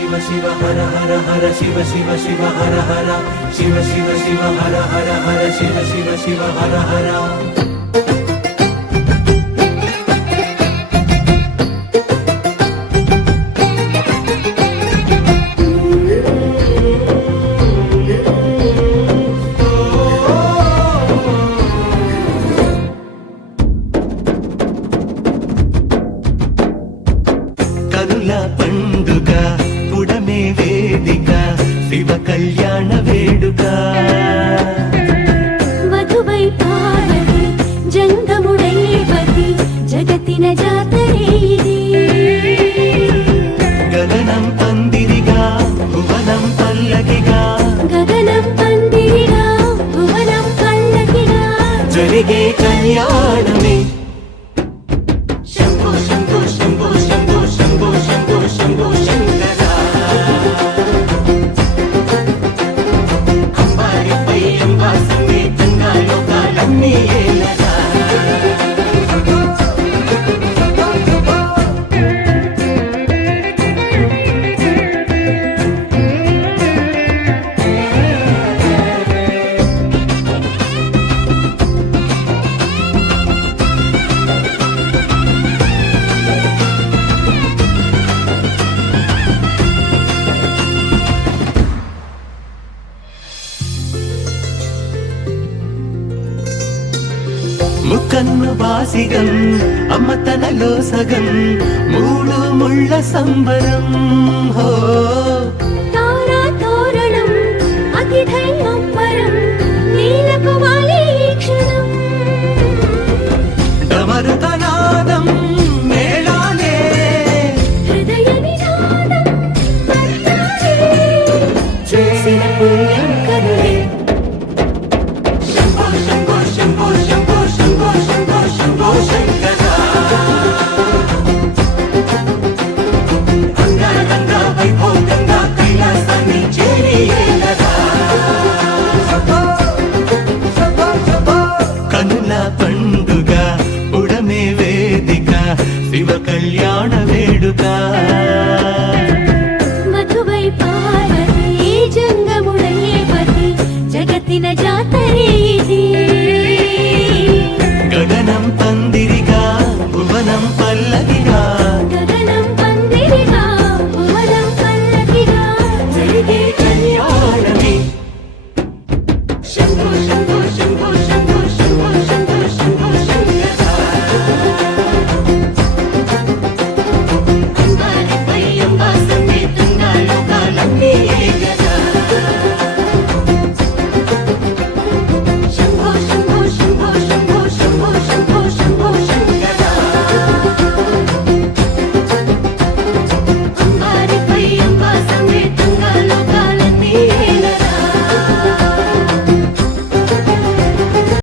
శివ శివ హర హర హర శివ శివ శివ హర హర శివ శివ శివ హర హర హర శివ శివ శివ హర హర పండుగ పుడమే వేదిక శివ కళ్యాణ వేడుక వధువై పార్వతి జంగముడై పతి జగతిన జాతరే ఇది గగనం పందిరిగా భువనం పల్లకిగా గగనం పందిరిగా భువనం పల్లకిగా జరిగే కళ్యాణమే శంభో శంభో శంభో శంభో శంభో శంభో శంభో శంకర అంబారిపై అంబా సమేతంగా లోకాలన్నీ ఏలరా ముక్కన్ను బాసిగం అమ్మ తనలో సగం మూడు ముళ్ళ సంబరం హో తారా తోరణం అతిథైవం పరం నీలకు వాలి క్షణం డమరుతనాదం మేళాలే హృదయ నినాదం పట్టాలే చేసిన పుణ్యం కరులే శంభో శంభో శంభో శంభో శంభో శంభో శంభో శంకర అంగరంగ వైభోగంగా కైలాసాన్ని చేరి ఏలరా కనుల పండుగ ఉడమే వేదిక శివ కళ్యాణ వేడుక